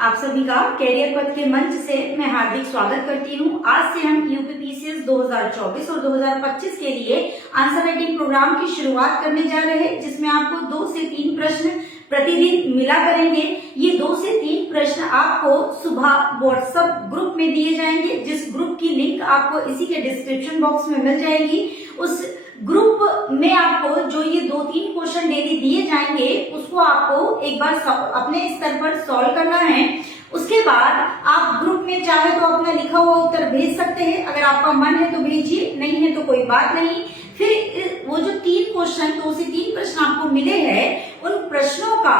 आप सभी का कैरियर पथ के मंच से मैं हार्दिक स्वागत करती हूं। आज से हम यूपीपीसीएस 2024 और 2025 के लिए आंसर राइटिंग प्रोग्राम की शुरुआत करने जा रहे हैं, जिसमें आपको 2 से 3 प्रश्न प्रतिदिन मिला करेंगे। ये 2 से 3 प्रश्न आपको सुबह व्हाट्सएप ग्रुप में दिए जाएंगे, जिस ग्रुप की लिंक आपको इसी के डिस्क्रिप्शन बॉक्स में मिल जाएगी। उस ग्रुप में आपको जो ये 2-3 क्वेश्चन डेली दिए जाएंगे, उसको आपको एक बार अपने स्तर पर सॉल्व करना है। उसके बाद आप ग्रुप में चाहे तो अपना लिखा हुआ उत्तर भेज सकते हैं। अगर आपका मन है तो भेजिए, नहीं है तो कोई बात नहीं। फिर वो जो 3 क्वेश्चन 2 से 3 प्रश्न आपको मिले हैं, उन प्रश्नों का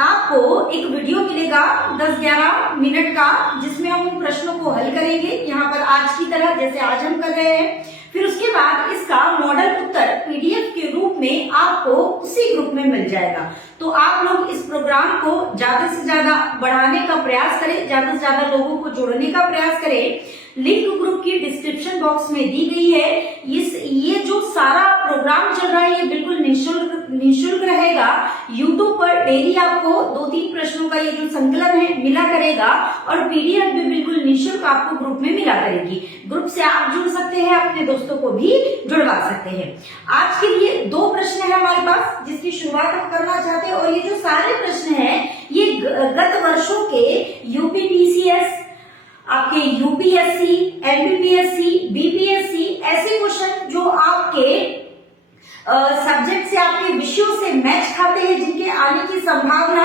आपको एक वीडियो मिलेगा 10-11 मिनट का, जिसमें हम उन प्रश्नों को हल करेंगे यहाँ पर आज की तरह, जैसे आज हम कर रहे हैं। फिर उसके बाद इसका मॉडल उत्तर पीडीएफ के रूप में आपको उसी ग्रुप में मिल जाएगा। तो आप लोग इस प्रोग्राम को ज्यादा से ज्यादा बढ़ाने का प्रयास करें, ज्यादा से ज्यादा लोगों को जोड़ने का प्रयास करें। लिंक ग्रुप की डिस्क्रिप्शन बॉक्स में दी गई है। ये जो सारा प्रोग्राम चल रहा है, ये बिल्कुल निःशुल्क रहेगा। यूट्यूब पर डेली आपको 2-3 प्रश्नों का ये जो संकलन है मिला करेगा, और पीडीएफ भी बिल्कुल निःशुल्क आपको ग्रुप में मिला करेगी। ग्रुप से आप जुड़ सकते हैं, अपने दोस्तों को भी जुड़वा सकते हैं। आज के लिए 2 प्रश्न है हमारे पास, जिसकी शुरुआत हम करना चाहते हैं। और ये जो सारे प्रश्न हैं, ये गत वर्षों के यूपीपीसीएस, आपके यूपीएससी, एलपीपीएससी, बीपीएससी, ऐसे क्वेश्चन जो आपके सब्जेक्ट से, आपके विषयों से मैच खाते हैं, जिनके आने की संभावना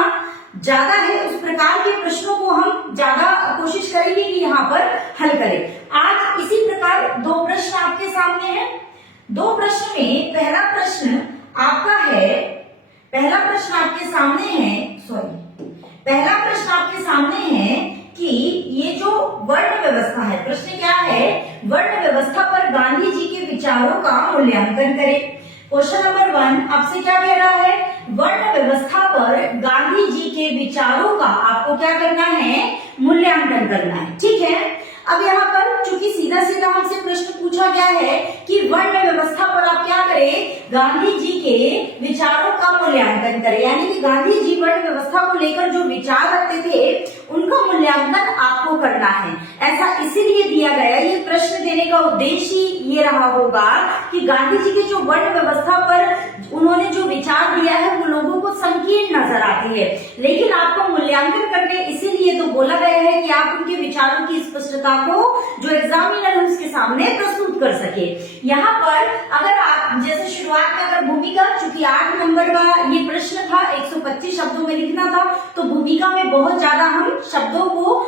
ज्यादा है, उस प्रकार के प्रश्नों को हम ज्यादा कोशिश करेंगे कि यहाँ पर हल करें। आज इसी प्रकार 2 प्रश्न आपके सामने हैं। 2 प्रश्न में पहला प्रश्न आपका है, पहला प्रश्न आपके सामने है कि ये जो वर्ण व्यवस्था है, प्रश्न क्या है, वर्ण व्यवस्था पर गांधी जी के विचारों का मूल्यांकन करें। क्वेश्चन नंबर 1 आपसे क्या कह रहा है, वर्ण व्यवस्था पर गांधी जी के विचारों का आपको क्या करना है, मूल्यांकन करना है। ठीक है, अब यहाँ पर चूंकि सीधा सीधा हमसे प्रश्न पूछा गया है कि वर्ण व्यवस्था पर आप क्या करें, गांधी जी के विचारों का मूल्यांकन करें। यानी कि गांधी जी वर्ण व्यवस्था को लेकर जो विचार रखते थे, उनका मूल्यांकन आपको करना है। ऐसा इसीलिए दिया गया, ये प्रश्न देने का उद्देश्य ये रहा होगा कि गांधी जी के जो वर्ण व्यवस्था पर उन्होंने जो विचार दिया है, वो लोगों को संकीर्ण नजर आती है, लेकिन आपको मूल्यांकन करने इसीलिए तो बोला गया है कि आप उनके विचारों की स्पष्टता को जो एग्जामिनर है उसके सामने प्रस्तुत कर सके। यहाँ पर अगर आप जैसे शुरुआत में अगर भूमिका, चूंकि 8 नंबर का ये प्रश्न था, 125 शब्दों में लिखना था, तो भूमिका में बहुत ज्यादा हम शब्दों को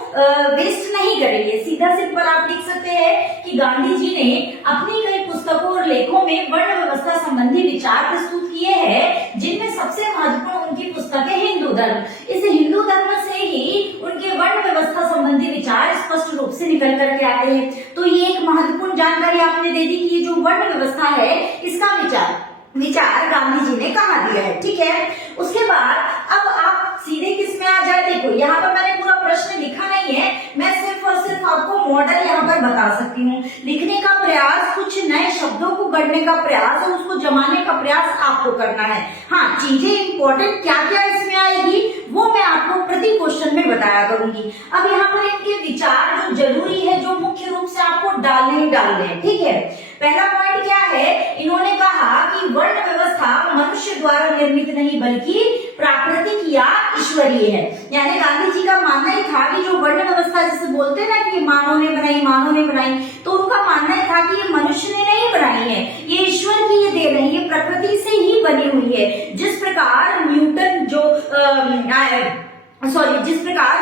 वेस्ट नहीं करेंगे। सीधा सिंपल आप लिख सकते हैं कि गांधी जी ने अपनी कई पुस्तकों और लेखों में वर्ण व्यवस्था संबंधी विचार प्रस्तुत किए हैं, जिनमें सबसे महत्वपूर्ण उनकी पुस्तक है हिंदू धर्म। इस हिंदू धर्म से ही उनके वर्ण व्यवस्था संबंधी विचार स्पष्ट रूप से निकल करके आते हैं। तो ये एक महत्वपूर्ण जानकारी आपने दे दी कि ये जो वर्ण व्यवस्था है, इसका विचार गांधी जी ने कहाँ दिया है। ठीक है, उसके बाद अब आप सीधे किस में आ जाए। देखो यहाँ पर मैंने पूरा प्रश्न लिखा नहीं है, मैं सिर्फ और सिर्फ आपको मॉडल यहाँ पर बता सकती हूँ। लिखने का प्रयास, कुछ नए शब्दों को गढ़ने का प्रयास और उसको जमाने का प्रयास आपको करना है। हाँ, चीजें इंपॉर्टेंट क्या क्या इसमें आएगी वो मैं आपको प्रति क्वेश्चन में बताया करूंगी। अब यहाँ पर इनके विचार जो जरूरी है, जो मुख्य रूप से आपको डालने ही डालने हैं। ठीक है, पहला पॉइंट क्या है, इन्होंने कहा कि वर्ण व्यवस्था मनुष्य द्वारा निर्मित नहीं बल्कि प्राकृतिक या ईश्वरीय है। यानी गांधी जी का मानना ही था कि जो वर्ण व्यवस्था जैसे बोलते हैं ना कि मानव ने बनाई, तो उनका मानना ही था कि ये मनुष्य ने नहीं बनाई है, ये ईश्वर की ये देन है, ये प्रकृति से ही बनी हुई है। जिस प्रकार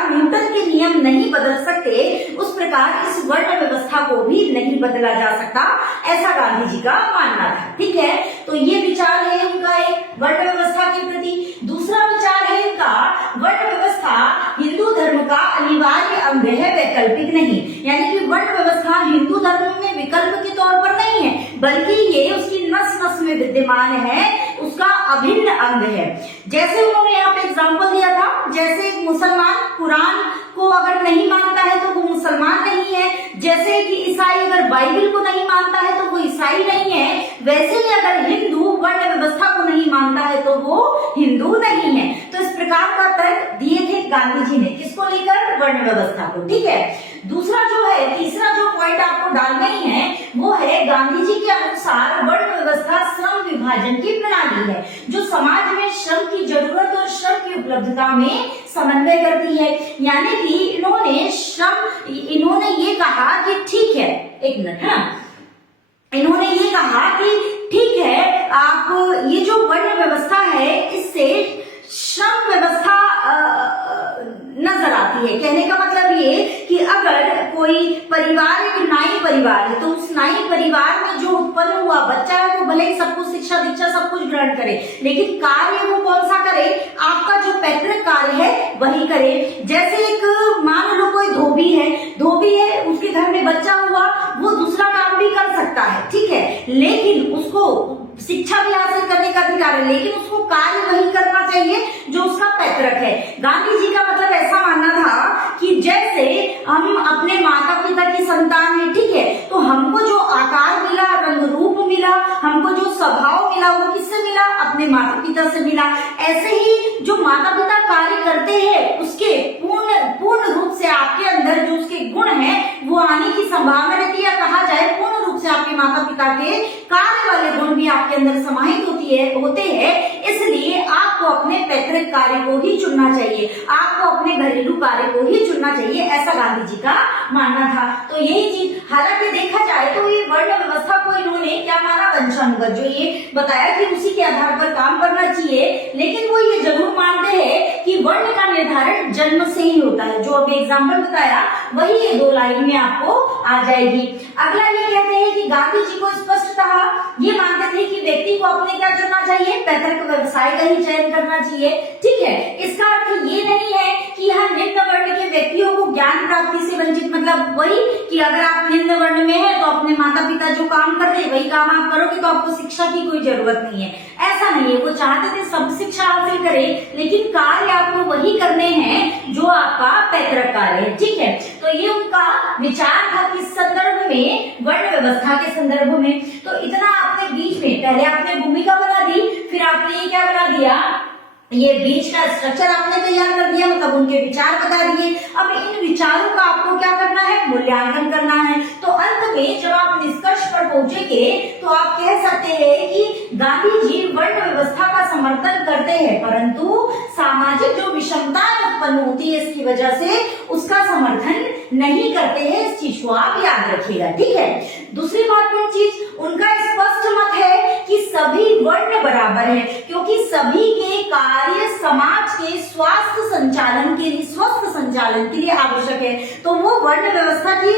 न्यूटन के नियम नहीं बदल सकते, उस प्रकार इस वर्ण व्यवस्था को भी नहीं बदला जा सकता, ऐसा गांधी जी का मानना था। ठीक है, तो ये विचार है उनका एक वर्ण व्यवस्था के प्रति। दूसरा विचार है इनका, वर्ण व्यवस्था हिंदू धर्म का अनिवार्य अंग है, वैकल्पिक नहीं। यानी कि वर्ण व्यवस्था हिंदू धर्म में विकल्प के तौर पर नहीं है, बल्कि ये उसकी नस नस में विद्यमान है, उसका अभिन्न अंग है। जैसे उन्होंने यहाँ पे एग्जाम्पल दिया था, जैसे एक मुसलमान कुरान को अगर नहीं मानता है तो वो मुसलमान नहीं है, जैसे कि ईसाई अगर बाइबल को नहीं मानता है तो वो ईसाई नहीं है, वैसे ही अगर हिंदू वर्ण व्यवस्था को नहीं मानता है तो वो हिंदू नहीं है। तो इस प्रकार का तर्क दिए थे गांधी जी ने, किसको लेकर, वर्ण व्यवस्था को, ठीक है। दूसरा जो है, तीसरा जो पॉइंट आपको डालना ही है वो है गांधी जी के अनुसार वर्ण व्यवस्था श्रम विभाजन की प्रणाली है जो समाज में श्रम की जरूरत और श्रम की उपलब्धता में समन्वय करती है। यानी कि इन्होंने ये कहा कि ठीक है, एक मिनट, है ना, इन्होंने ये कहा कि ठीक है, आप ये जो वर्ण व्यवस्था है इससे श्रम व्यवस्था नजर आती है। कहने का मतलब ये कि अगर कोई परिवार एक नाई परिवार है तो उस नाई परिवार में जो उत्पन्न हुआ बच्चा है वो भले ही सब कुछ शिक्षा दीक्षा सब कुछ ग्रहण करे, लेकिन कार्य वो कौन सा करे, आपका जो पैतृक कार्य है वही करे। जैसे एक मान लो कोई धोबी है, उसके घर में बच्चा हुआ, वो दूसरा काम भी कर सकता है, ठीक है, लेकिन उसको शिक्षा भी हासिल करने का अधिकार है, लेकिन उसको कार्य वही करना चाहिए जो उसका पैतृक है। गांधी जी का मतलब ऐसा मानना था कि जैसे हम अपने माता पिता की संतान है, ठीक है, तो हमको जो आकार मिला, रंग रूप मिला, हमको जो स्वभाव मिला वो किससे मिला, अपने माता पिता से मिला। ऐसे ही जो माता पिता कार्य करते हैं उसके पूर्ण रूप से आपके अंदर जो उसके गुण है वो आने की संभावना रहती है। कहा जाए पूर्ण रूप से आपके माता पिता के कार्य वाले गुण भी आपके अंदर समाहित होते हैं, इसलिए आपको अपने पैतृक कार्य को ही चुनना चाहिए, आपको अपने घरेलू कार्य को ही चुनना चाहिए, ऐसा गांधी जी का मानना था। तो यही चीज, हालांकि देखा जाए तो ये वर्ण व्यवस्था को इन्होंने क्या माना, वंशानुगत, जो ये बताया कि उसी के आधार पर काम करना चाहिए, लेकिन वो ये जरूर मानते हैं कि वर्ण का निर्धारण जन्म से ही होता है। जो अभी एग्जाम्पल बताया वही ये 2 लाइन में आपको आ जाएगी। अगला ये कहते हैं कि गांधी जी को स्पष्टतः ये मानते थे कि व्यक्ति को अपने क्या चुनना चाहिए, पैतृक व्यवसाय का ही चयन करना चाहिए, ठीक है। इसका अर्थ ये नहीं है कि हम निम्न वर्ण के व्यक्तियों को ज्ञान प्राप्ति से वंचित, मतलब वही कि अगर आप निम्न वर्ण में है तो अपने माता पिता जो काम कर रहे हैं वही काम आप करोगे तो आपको शिक्षा की कोई जरूरत नहीं है, ऐसा नहीं है। वो चाहते थे सब शिक्षा हासिल करें, लेकिन कार्य आपको वही करने हैं जो आपका पैतृक कार्य है, ठीक है। तो ये उनका विचार था किस संदर्भ में, वर्ण व्यवस्था के संदर्भ में। तो इतना आपने बीच में, पहले आपने भूमिका बना दी, फिर आपने ये क्या बना दिया, ये बीच का स्ट्रक्चर आपने तैयार कर दिया, मतलब उनके विचार बता दिए। अब इन विचारों का आपको क्या करना है, मूल्यांकन करना है। तो अंत में जब आप निष्कर्ष पर पहुंचेंगे तो आप कह सकते हैं कि गांधी जी वर्ण व्यवस्था का समर्थन करते हैं, परंतु सामाजिक जो विषमताएं उत्पन्न होती है इसकी वजह से उसका समर्थन नहीं करते हैं। इस चीज को आप याद रखिएगा, ठीक है। दूसरी महत्वपूर्ण चीज, उनका स्पष्ट मत है कि सभी वर्ण बराबर है, क्योंकि सभी के कार्य समाज के स्वस्थ संचालन के लिए आवश्यक है। तो वो वर्ण व्यवस्था की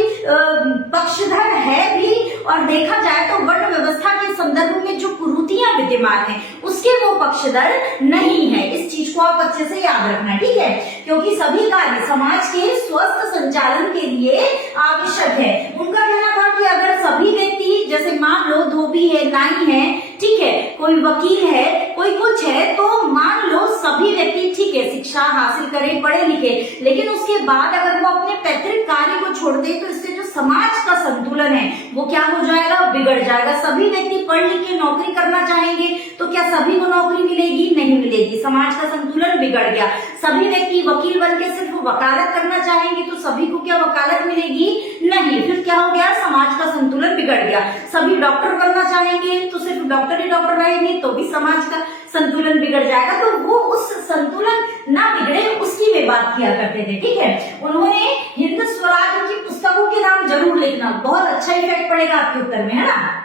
पक्षधर है भी, और देखा जाए तो वर्ण व्यवस्था के संदर्भ में जो कुरीतियां विद्यमान है उसके वो पक्षधर नहीं है। इस चीज को आप अच्छे से याद रखना, ठीक है, क्योंकि सभी कार्य समाज के स्वस्थ संचालन के लिए आवश्यक है। उनका कहना था कि अगर सभी व्यक्ति, जैसे मान लो धोबी है, नाई है, ठीक है, कोई वकील है, कोई कुछ है, तो मान लो सभी व्यक्ति ठीक है शिक्षा हासिल करें, पढ़े लिखे, लेकिन उसके बाद अगर वो अपने पैतृक कार्य को छोड़ दे तो इससे जो समाज का संतुलन है वो क्या हो जाएगा, बिगड़ जाएगा। सभी व्यक्ति पढ़ लिख के नौकरी करना चाहेंगे तो क्या सभी को नौकरी मिलेगी, नहीं मिलेगी, समाज का संतुलन बिगड़ गया। सभी व्यक्ति वकील बन के सिर्फ वकालत करना चाहेंगे तो सभी को क्या वकालत मिलेगी, नहीं, फिर क्या हो गया, समाज का संतुलन बिगड़ गया। सभी डॉक्टर बनना चाहेंगे तो सिर्फ डॉक्टर ही डॉक्टर रहेंगे तो भी समाज का संतुलन बिगड़ जाएगा। तो वो उस संतुलन ना बिगड़े उसकी वे बात किया करते थे, ठीक है। उन्होंने हिंद स्वराज की पुस्तकों के नाम जरूर लिखना, बहुत अच्छा इफेक्ट पड़ेगा आपके उत्तर में, है ना।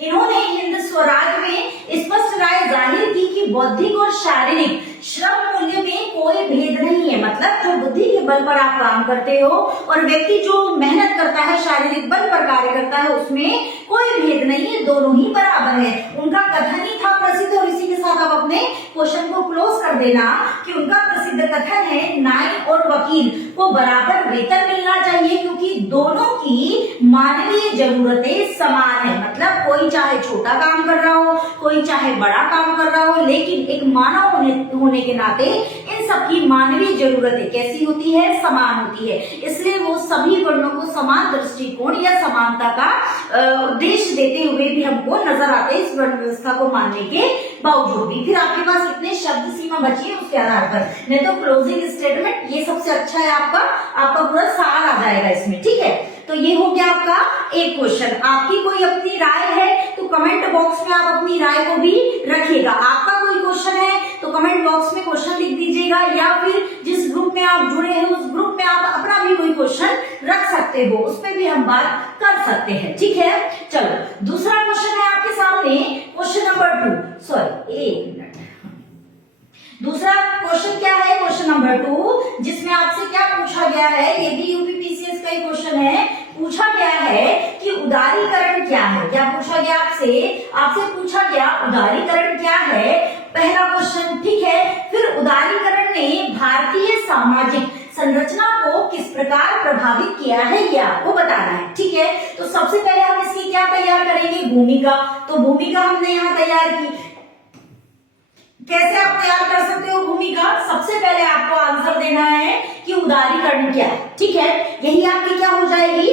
इन्होंने हिंद स्वराज में स्पष्ट राय जाहिर की कि बौद्धिक और शारीरिक श्रम मूल्य में कोई भेद नहीं है, मतलब जो बुद्धि के बल पर आप काम करते हो और व्यक्ति जो मेहनत करता है शारीरिक बल पर कार्य करता है उसमें कोई भेद नहीं है, दोनों ही बराबर है। उनका कथन ही था प्रसिद्ध, और इसी के साथ आप अपने क्वेश्चन को क्लोज कर देना कि उनका प्रसिद्ध कथन है नाई और वकील को बराबर वेतन मिलना चाहिए, क्योंकि दोनों की मानवीय जरूरतें समान है। मतलब कोई चाहे छोटा काम कर रहा हो, कोई चाहे बड़ा काम कर रहा हो, लेकिन एक मानव होने के नाते इन सबकी मानवीय जरूरतें कैसी होती है, समान होती है। इसलिए वो सभी वर्णों को समान दृष्टिकोण या समानता का उद्देश्य देते हुए भी हमको नजर आते हैं इस वर्ण व्यवस्था को मानने के बावजूद भी। फिर आपके पास कितने शब्द सीमा बची है उसके आधार पर, नहीं तो क्लोजिंग स्टेटमेंट ये सबसे अच्छा है आपका पूरा सार आ जाएगा इसमें, ठीक है। तो ये हो गया आपका एक क्वेश्चन। आपकी कोई अपनी राय है तो कमेंट बॉक्स में आप अपनी राय को भी रखिएगा। आपका कोई क्वेश्चन है तो कमेंट बॉक्स में क्वेश्चन लिख दीजिएगा, या फिर जिस ग्रुप में आप जुड़े हैं उस ग्रुप में आप अपना भी कोई क्वेश्चन रख सकते हो, उस पर भी हम बात कर सकते हैं, ठीक है। चलो दूसरा क्वेश्चन है आपके सामने, क्वेश्चन नंबर 2, सॉरी एक मिनट। दूसरा क्वेश्चन क्या है, क्वेश्चन नंबर 2, जिसमें आपसे क्या पूछा गया है, ये भी यूपीपीसीएस का ही क्वेश्चन है। पूछा गया है कि उदारीकरण क्या है। क्या पूछा गया आपसे पूछा गया उदारीकरण क्या है, पहला क्वेश्चन, ठीक है। फिर उदारीकरण ने भारतीय सामाजिक संरचना को किस प्रकार प्रभावित किया है, ये आपको बताना है, ठीक है। तो सबसे पहले हम इसकी क्या तैयार करेंगे, भूमिका। तो भूमिका हमने यहाँ तैयार की। कैसे आप तैयार कर सकते हो भूमिका? सबसे पहले आपको आंसर देना है कि उदारीकरण क्या है, ठीक है। यही आपकी क्या हो जाएगी,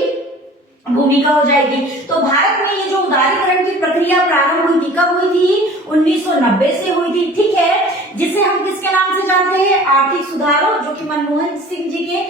भूमिका हो जाएगी। तो भारत में ये जो उदारीकरण की प्रक्रिया प्रारंभ हुई थी, कब हुई थी? 1990 से हुई थी, ठीक है। जिसे हम किसके नाम से जानते हैं, आर्थिक सुधारों, जो कि मनमोहन सिंह जी के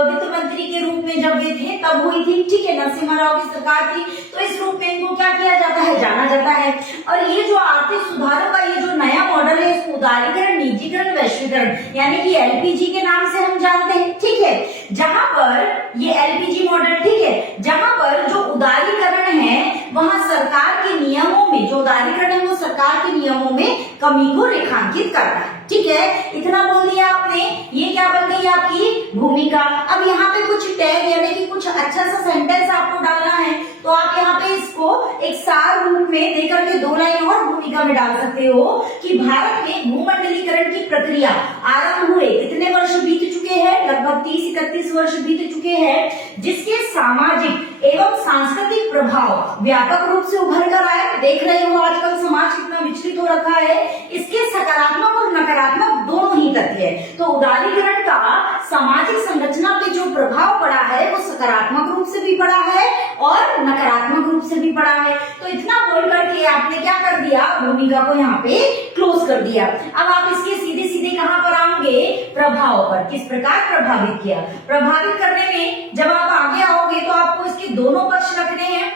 वित्त मंत्री के रूप में जब वे थे तब हुई थी, ठीक है। नरसिम्हा राव की सरकार थी, तो इस रूप में इनको क्या किया जाता है, जाना जाता है। और ये जो आर्थिक सुधारों का ये जो नया मॉडल है, इसको उदारीकरण, निजीकरण, वैश्वीकरण यानी कि एलपीजी के नाम से हम जानते हैं, ठीक है। जहां पर ये एलपीजी मॉडल, ठीक है, जहां पर जो उदारीकरण है वहां सरकार के नियमों में, जो उदारीकरण है वो सरकार के नियमों में कमी को रेखांकित करता है, ठीक है। इतना बोल दिया आपने, ये क्या बन गई आपकी भूमिका। अब यहाँ पे कुछ टैग यानी कि कुछ अच्छा सा सेंटेंस आपको डालना है, तो आप यहाँ पे इसको एक सार रूप में देकर के 2 लाइन और भूमिका में डाल सकते हो कि भारत में भूमंडलीकरण की प्रक्रिया आरंभ हुए कितने वर्ष बीत चुके हैं, लगभग 30-31 वर्ष बीत चुके हैं, जिसके सामाजिक एवं सांस्कृतिक प्रभाव व्यापक रूप से उभर कर आए। देख रहे हो आजकल समाज कितना विचलित हो रखा है, इसके सकारात्मक और नकारात्मक दोनों ही तथ्य है। तो उदारीकरण का सामाजिक संरचना पे जो प्रभाव पड़ा है वो सकारात्मक रूप से भी पड़ा है और नकारात्मक रूप से भी पड़ा है। तो इतना बोल करके आपने क्या कर दिया, भूमिका को यहाँ पे क्लोज कर दिया। अब आप इसके सीधे सीधे कहां पर आओगे, प्रभाव पर। किस प्रकार प्रभावित किया, प्रभावित करने में जब आप आगे आओगे तो आपको इसके दोनों पक्ष रखने हैं,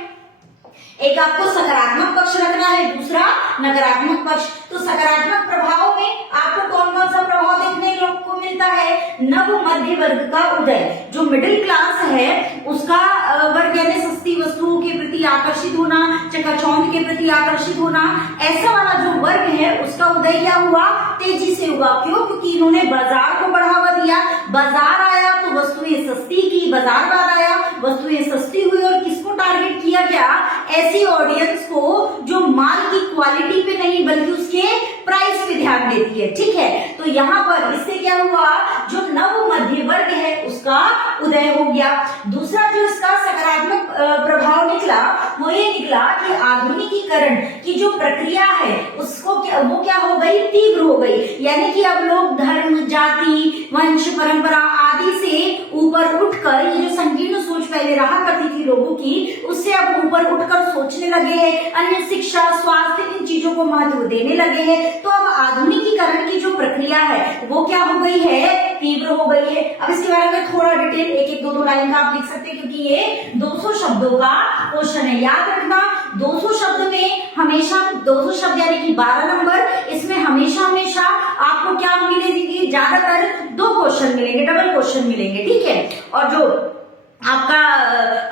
एक आपको सकारात्मक पक्ष रखना है, दूसरा नकारात्मक पक्ष। तो सकारात्मक प्रभाव में आपको कौन कौन सा प्रभाव देखने को मिलता है, नव मध्य वर्ग का उदय, जो मिडिल क्लास है उसका वर्ग यानी सस्ती वस्तुओं के प्रति आकर्षित होना, चकाचौंध के प्रति आकर्षित होना, ऐसा वाला जो वर्ग है उसका उदय क्या हुआ, तेजी से हुआ। क्यों? क्योंकि इन्होंने बाजार को बढ़ावा दिया, बाजार आया तो वस्तुएं सस्ती की, बाजार बाद आया वस्तुएं सस्ती हुई। और किसको टारगेट किया गया, ऐसी ऑडियंस को जो माल की क्वालिटी पे नहीं बल्कि उसके प्राइस पे ध्यान देती है, ठीक है। तो यहाँ पर इससे क्या हुआ, जो नव मध्य वर्ग है उसका उदय हो गया। दूसरा जो इसका सकारात्मक प्रभाव निकला वो ये निकला कि आधुनिकीकरण की जो प्रक्रिया है उसको वो क्या हो गई, तीव्र हो गई। यानी कि अब लोग धर्म, जाति, वंश, परंपरा आदि से ऊपर उठकर, ये जो संकीर्ण सोच पहले रहा करती थी लोगों की, उससे अब ऊपर उठकर सोचने लगे हैं, अन्य शिक्षा, स्वास्थ्य, इन चीजों को महत्व देने लगे हैं। तो अब आधुनिकीकरण की जो प्रक्रिया है वो क्या हो गई है, तीव्र हो गई है। अब इसके बारे में थोड़ा डिटेल एक 2 लाइन का आप लिख सकते हैं, क्योंकि ये 200 शब्दों का क्वेश्चन है। याद रखना 200 शब्द में हमेशा 200 शब्द यानी कि 12 नंबर, इसमें हमेशा आपको क्या मिलेगी, ज्यादातर 2 क्वेश्चन मिलेंगे, डबल क्वेश्चन मिलेंगे, ठीक है। और जो आपका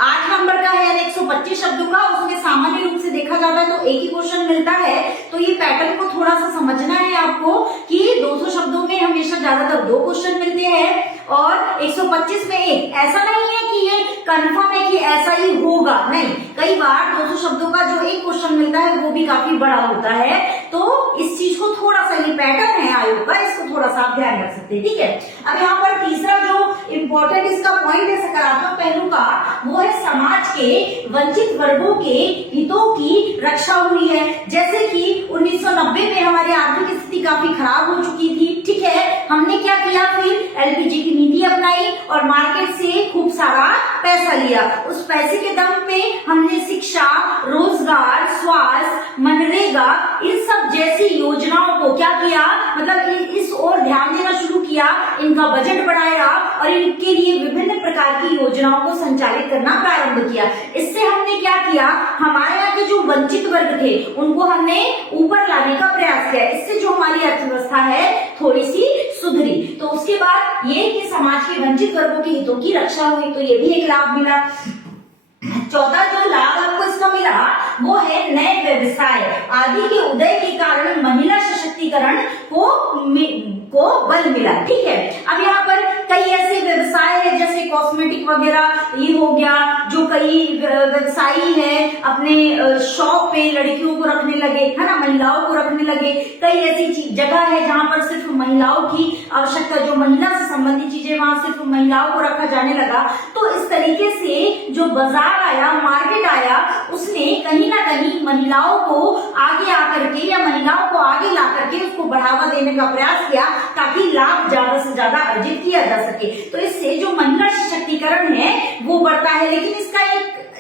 8 नंबर का है यानी 125 शब्दों का, उसमें सामान्य रूप से देखा जाता है तो एक ही क्वेश्चन मिलता है। तो ये पैटर्न को थोड़ा सा समझना है आपको कि 200 शब्दों में हमेशा ज्यादातर 2 क्वेश्चन मिलते हैं और 125 में एक। ऐसा नहीं है कि ये कंफर्म है कि ऐसा ही होगा, नहीं, कई बार 200 शब्दों का जो एक क्वेश्चन मिलता है वो भी काफी बड़ा होता है। तो इस चीज को थोड़ा सा, ये पैटर्न है आयोग का, इसको थोड़ा सा आप ध्यान रख सकते हैं, ठीक है। अब यहाँ पर तीसरा जो इम्पोर्टेंट इसका पॉइंट है सकारात्मक पहलू का, वो है समाज के वंचित वर्गों के हितों की रक्षा हुई है। जैसे कि 1990 में हमारी आर्थिक स्थिति काफी खराब हो चुकी थी, ठीक है। हमने क्या किया, फिर एलपीजी की नीति अपनाई और मार्केट से खूब सारा पैसा लिया, उस पैसे के दम पे हमने शिक्षा, रोजगार, स्वास्थ्य, मनरेगा इन सब जैसी योजनाओं को क्या किया, मतलब इस ओर ध्यान देना शुरू किया, इनका बजट बढ़ाया और इनके लिए विभिन्न प्रकार की योजनाओं को संचालित करना प्रारंभ किया। इससे हमने क्या किया, हमारे यहाँ के जो वंचित वर्ग थे उनको हमने ऊपर लाने का प्रयास किया। इससे जो हमारी अर्थव्यवस्था है थोड़ी सी सुधरी। तो उसके बाद ये कि समाज के वंचित वर्गों के हितों की रक्षा हुई, तो ये भी एक लाभ मिला। चौथा जो लाभ आपको इसका मिला वो है नए व्यवसाय आदि के उदय के कारण महिला सशक्तिकरण को बल मिला। ठीक है, अब यहाँ पर कई ऐसे व्यवसाय है जैसे कॉस्मेटिक वगैरह ये हो गया, जो कई व्यवसायी है अपने शॉप पे लड़कियों को रखने लगे, है ना, महिलाओं को रखने लगे। कई ऐसी जगह है जहाँ पर सिर्फ महिलाओं की आवश्यकता, जो महिला से संबंधित चीजें वहां सिर्फ महिलाओं को रखा जाने लगा। तो इस तरीके से जो बाजार आया, मार्केट आया, उसने कहीं ना कहीं महिलाओं को आगे आकर के या महिलाओं को आगे ला करके उसको बढ़ावा देने का प्रयास किया ताकि लाभ ज्यादा से ज्यादा अर्जित किया जा सके। तो इससे जो महिला सशक्तिकरण है वो बढ़ता है। लेकिन इसका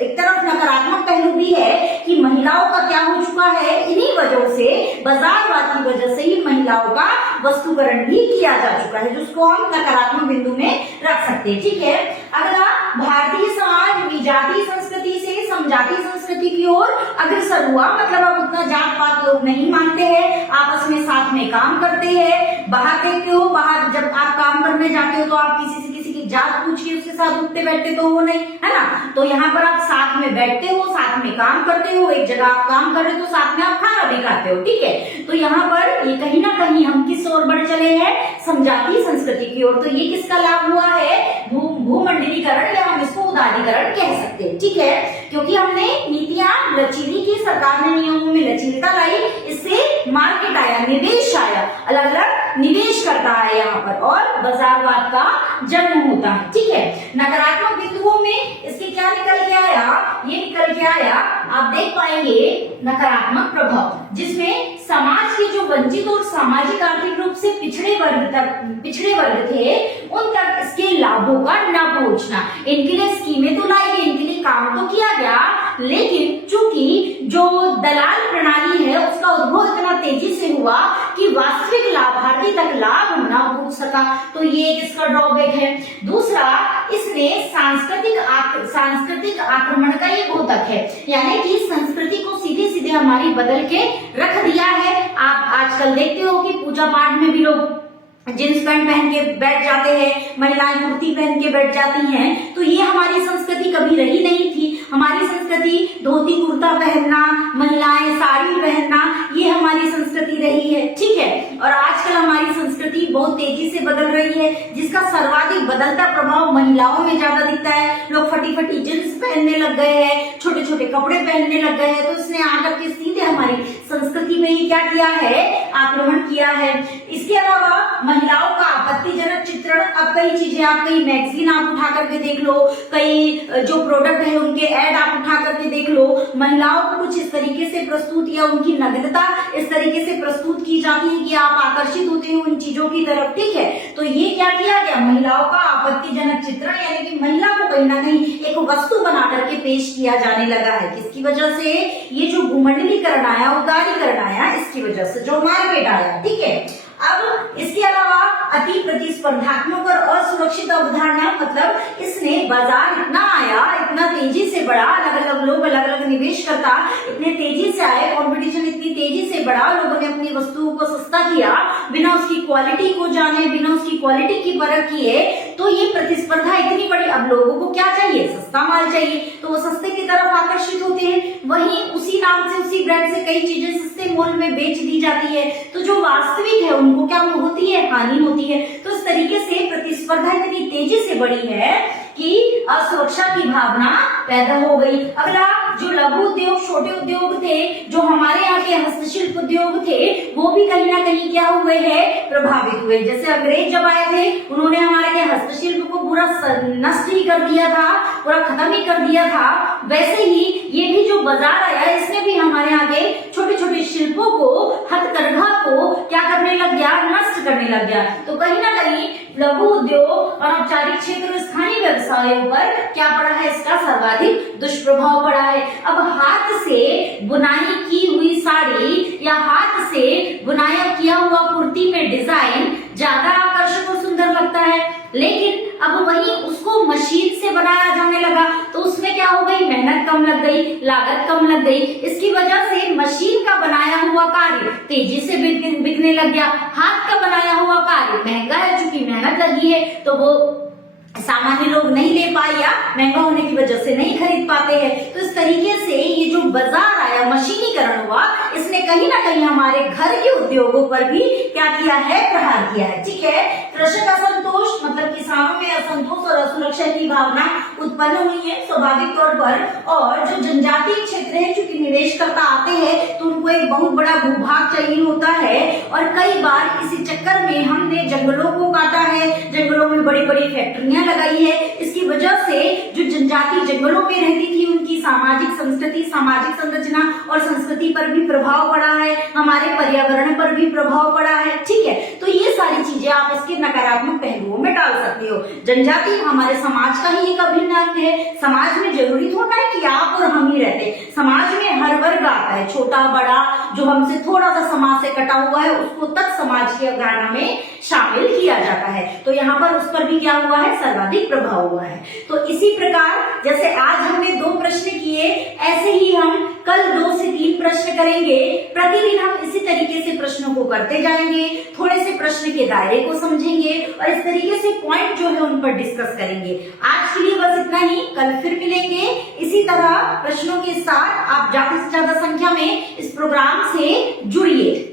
एक तरफ नकारात्मक पहलू भी है कि महिलाओं का क्या हो चुका है, इन्हीं वजहों से, बाजारवाद की वजह से ही महिलाओं का वस्तुकरण भी किया जा चुका है, जिसको हम नकारात्मक बिंदु में रख सकते हैं। ठीक है, अगला, भारतीय समाज विजातीय संस्कृति से समजातीय संस्कृति की ओर अग्रसर हुआ। मतलब अब उतना जात पात लोग नहीं मानते हैं, आपस में साथ में काम करते हैं। बाहर देखते हो, बाहर जब आप काम करने जाते हो तो आप किसी से किसी की जात पूछ के उसके साथ उठते बैठते तो वो नहीं, है ना। तो यहाँ पर आप साथ में बैठते हो, साथ में काम करते हो, एक जगह आप काम कर रहे हो तो साथ में आप खाना भी खाते हो। ठीक है, तो यहाँ पर ये कहीं ना कहीं हम किस ओर बढ़ चले हैं, समजातीय संस्कृति की ओर। तो ये किसका लाभ हुआ है, भूमंडलीकरण, या हम इसको उदारीकरण कह सकते हैं। ठीक है, क्योंकि हमने नीतियां लचीली की, सरकार ने नियमों में लचीलता लाई, इससे मार्केट आया, निवेश आया, अलग अलग निवेश करता है यहाँ पर और बाजारवाद का जन्म होता है। ठीक है, नकारात्मक बिंदुओं में इसके क्या निकल के आया, ये निकल के आया, आप देख पाएंगे नकारात्मक प्रभाव, जिसमें समाज के जो वंचित और सामाजिक आर्थिक रूप से पिछड़े वर्ग थे उन तक इसके लाभों का न पहुंचना। इनके लिए स्कीमें तो लाई गई, इनके लिए काम तो किया गया, लेकिन चूंकि जो दलाल प्रणाली है उसका उद्भव इतना तेजी से हुआ कि वास्तविक लाभार्थी तक लाभ न पहुंच सका। तो ये इसका ड्रॉबैक है। दूसरा, इसने सांस्कृतिक आक्रमण का ये घोतक है, यानी कि संस्कृति को सीधे सीधे हमारी बदल के रख दिया है। आप आजकल देखते हो कि पूजा पाठ में भी लोग जींस पैंट पहन के बैठ जाते हैं, महिलाएं कुर्ती पहन के बैठ जाती हैं। तो ये हमारी संस्कृति कभी रही नहीं थी। हमारी संस्कृति धोती कुर्ता पहनना, महिलाएं साड़ी पहनना, ये हमारी संस्कृति रही है। ठीक है, और आजकल हमारी संस्कृति बहुत तेजी से बदल रही है, जिसका सर्वाधिक बदलता प्रभाव महिलाओं में ज्यादा दिखता है। लोग फटी फटी जींस पहनने लग गए हैं, छोटे छोटे कपड़े पहनने लग गए हैं। तो इसने आकर के सीधे हमारी संस्कृति में ही क्या किया है, आक्रमण किया है। इसके अलावा महिलाओं का आपत्तिजनक चित्रण, अब कई चीजें, आप कई मैगजीन आप उठा करके देख लो, कई जो प्रोडक्ट है उनके ऐड आप उठा करके देख लो, महिलाओं को कुछ इस तरीके से प्रस्तुत या उनकी नग्नता इस तरीके से प्रस्तुत की जाती है कि आप आकर्षित होते हो उन चीजों की तरफ। ठीक है, तो ये क्या किया गया, महिलाओं का आपत्तिजनक चित्रण, यानी कि महिला को कहीं ना कहीं एक वस्तु बना करके पेश किया जाने लगा है। किसकी वजह से, ये जो भूमंडलीकरण आया, उदारीकरण आया, इसकी वजह से जो मार्केट आया। ठीक है, अब इसके अलावा अति प्रतिस्पर्धात्मक और असुरक्षित अवधारणा, मतलब इसने बाजार इतना आया, इतना तेजी से बढ़ा, अलग अलग लोग अलग अलग निवेश करता, इतने तेजी से आए, कंपटीशन इतनी तेजी से बढ़ा, लोगों ने अपनी वस्तुओं को सस्ता किया बिना उसकी क्वालिटी को जाने, बिना उसकी क्वालिटी की परख किए। तो ये प्रतिस्पर्धा इतनी बड़ी, अब लोगों को क्या चाहिए, सस्ता माल चाहिए, तो वो सस्ते की तरफ आकर्षित होते हैं। वहीं उसी नाम से, उसी ब्रांड से कई चीजें सस्ते मूल्य में बेच दी जाती है, तो जो वास्तविक है उनको क्या होती है, हानि होती है। तो इस तरीके से प्रतिस्पर्धा इतनी तेजी से बढ़ी है कि असुरक्षा की भावना पैदा हो गई। अगला, जो लघु उद्योग, छोटे उद्योग थे, जो हमारे यहाँ के हस्तशिल्प उद्योग थे, वो भी कहीं ना कहीं क्या हुए हैं, प्रभावित हुए। जैसे अंग्रेज जब आए थे, उन्होंने हमारे हस्तशिल्प को पूरा नष्ट ही कर दिया था, पूरा खत्म ही कर दिया था, वैसे ही ये भी जो बाजार आया इसने भी हमारे यहाँ के छोटे छोटे शिल्पों को, हथकरघा को क्या करने लग गया, नष्ट करने लग गया। तो कहीं ना कहीं लघु उद्योग, अनौपचारिक क्षेत्र, स्थानीय व्यवसायों पर क्या पड़ा है, इसका सर्वाधिक दुष्प्रभाव पड़ा है। अब हाथ से बुनाई की हुई साड़ी या हाथ से बुनाया किया हुआ कुर्ती में डिजाइन ज्यादा आकर्षक और सुंदर लगता है, लेकिन अब वही उसको मशीन से बनाया जाने लगा तो उसमें क्या हो गई, मेहनत कम लग गई, लागत कम लग गई। इसकी वजह से मशीन का बनाया हुआ कार्य तेजी से बिकने लग गया, हाथ का बनाया हुआ कार्य महंगा है, चूंकि मेहनत लगी है तो वो सामान्य लोग नहीं ले पाए या महंगा होने की वजह से नहीं खरीद पाते हैं। तो इस तरीके से ये जो बाजार आया, मशीनीकरण हुआ, इसने कहीं ना कहीं हमारे घर के उद्योगों पर भी क्या किया है, प्रहार किया है। ठीक है, कृषक असंतोष मतलब किसानों में असंतोष और असुरक्षा की भावना उत्पन्न हुई है स्वाभाविक तौर पर। और जो जनजातीय क्षेत्र है, चूंकि निवेशकर्ता आते हैं तो उनको एक बहुत बड़ा भूभाग चाहिए होता है, और कई बार इसी चक्कर में हमने जंगलों को काटा है, जंगलों में बड़ी बड़ी फैक्ट्रियां लगाई है। इसकी वजह से जो जनजाति जंगलों में रहती थी उनकी सामाजिक संस्कृति, सामाजिक संरचना और संस्कृति पर भी प्रभाव पड़ा है, हमारे पर्यावरण पर भी प्रभाव पड़ा है। ठीक है, तो ये सारी चीजें आप इसके नकारात्मक पहलुओं में डाल सकते हो। जनजाति हमारे समाज का ही एक अभिन्न अंग है। समाज में जरूरी थोड़ा है कि आप और हम ही रहते, समाज में हर वर्ग आता है, छोटा बड़ा, जो हमसे थोड़ा सा समाज से कटा हुआ है उसको तक समाज की अवधारणा में शामिल किया जाता है। तो यहाँ पर उस पर भी क्या हुआ है, सर्वाधिक प्रभाव हुआ है। तो इसी प्रकार जैसे आज हमने 2 प्रश्न किए, ऐसे ही हम कल 2 से 3 प्रश्न करेंगे। प्रतिदिन हम इसी तरीके से प्रश्नों को करते जाएंगे, थोड़े से प्रश्न के दायरे को समझेंगे और इस तरीके से पॉइंट जो है उन पर डिस्कस करेंगे। आज के लिए बस इतना ही, कल फिर मिलेंगे इसी तरह प्रश्नों के साथ। आप ज्यादा से ज्यादा संख्या में इस प्रोग्राम से जुड़िए।